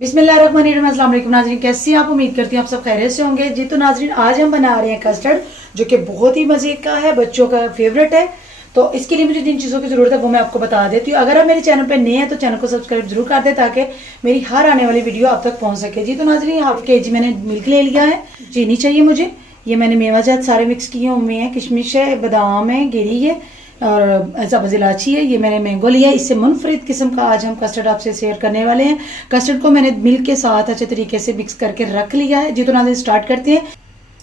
बिस्मिल्लाहिर्रहमानिर्रहीम। अस्सलाम वालेकुम नाज़रीन, कैसी हैं आप? उम्मीद करती हूँ आप सब खैरियत से होंगे। जी तो नाज़रीन, आज हम बना रहे हैं कस्टर्ड, जो कि बहुत ही मज़े का है, बच्चों का फेवरेट है। तो इसके लिए मुझे जिन चीज़ों की ज़रूरत है वो मैं आपको बता देती हूँ। अगर आप मेरे चैनल पर नए हैं तो चैनल को सब्सक्राइब जरूर कर दें ताकि मेरी हर आने वाली वीडियो आप तक पहुँच सके। जी तो नाज़रीन, हाफ के जी मैंने मिल्क ले लिया है, चीनी चाहिए मुझे, ये मैंने मेवाजात सारे मिक्स किए हुए हैं, किशमिश है, बादाम है, गिरी है और सब्ज़ इलायची है। ये मैंने मैंगो लिया है। इससे मुनफरिद किस्म का आज हम कस्टर्ड आपसे शेयर करने वाले हैं। कस्टर्ड को मैंने मिल्क के साथ अच्छे तरीके से मिक्स करके रख लिया है। जी तो नाज़रीन स्टार्ट करते हैं।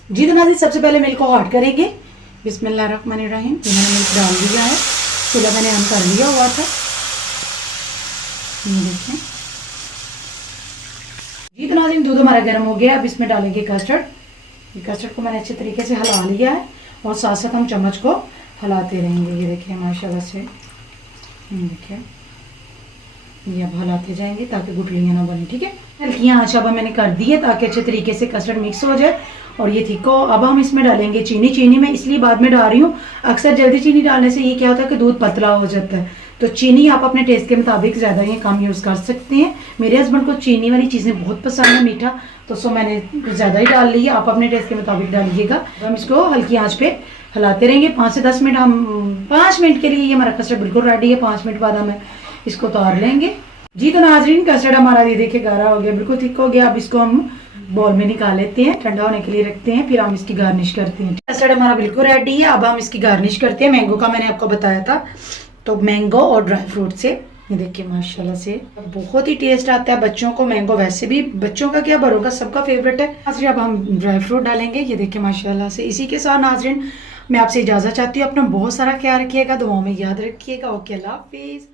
जी तो नाज़रीन, सबसे पहले मिल्क को हॉट करेंगे। बिस्मिल्लाहिर्रहमानिर्रहीम। ये मैंने मिल्क डाल दिया है, चूल्हा मैंने ऑन कर लिया हुआ था, ये देखें। जी तो नाज़रीन, दूध हमारा गर्म हो गया। अब इसमें डालेंगे कस्टर्ड। कस्टर्ड को मैंने अच्छे तरीके से हिला लिया है और साथ साथ हम चम्मच को हिलाते रहेंगे। ये देखिए माशाल्लाह से, देखिए ये अब हिलाते जाएंगे ताकि गुठलियाँ ना बने, ठीक है। हल्की आंच अब मैंने कर दी है ताकि अच्छे तरीके से कस्टर्ड मिक्स हो जाए और ये थिक हो। अब हम इसमें डालेंगे चीनी। चीनी मैं इसलिए बाद में डाल रही हूँ, अक्सर जल्दी चीनी डालने से ये क्या होता है कि दूध पतला हो जाता है। तो चीनी आप अपने टेस्ट के मुताबिक ज़्यादा या कम यूज़ कर सकते हैं। मेरे हस्बैंड को चीनी वाली चीज़ें बहुत पसंद है, मीठा, तो सो मैंने कुछ ज़्यादा ही डाल ली है। आप अपने टेस्ट के मुताबिक डालिएगा। हम इसको हल्की आंच पे हिलाते रहेंगे 5 से 10 मिनट। हम 5 मिनट के लिए ये हमारा कस्टर्ड बिल्कुल रेडी है। 5 मिनट बाद हम इसको उतार लेंगे। जी तो नाजरीन, कस्टर्ड हमारा ये देखिए गाढ़ा हो गया, बिल्कुल थिक हो गया। अब इसको हम बॉल में निकाल लेते हैं, ठंडा होने के लिए रखते हैं, फिर हम इसकी गार्निश करते हैं। कस्टर्ड हमारा बिल्कुल रेडी है। अब हम इसकी गार्निश करते हैं। मैंगो का मैंने आपको बताया था, तो मैंगो और ड्राई फ्रूट से ये देखिए माशाल्लाह से बहुत ही टेस्ट आता है। बच्चों को मैंगो, वैसे भी बच्चों का क्या, बड़ों का सबका फेवरेट है। नाजरीन अब हम ड्राई फ्रूट डालेंगे, ये देखिए माशाल्लाह से। इसी के साथ नाजरीन मैं आपसे इजाज़त चाहती हूँ। अपना बहुत सारा ख्याल रखिएगा, दुआओं में याद रखिएगा। ओके, अल्लाह हाफिज़।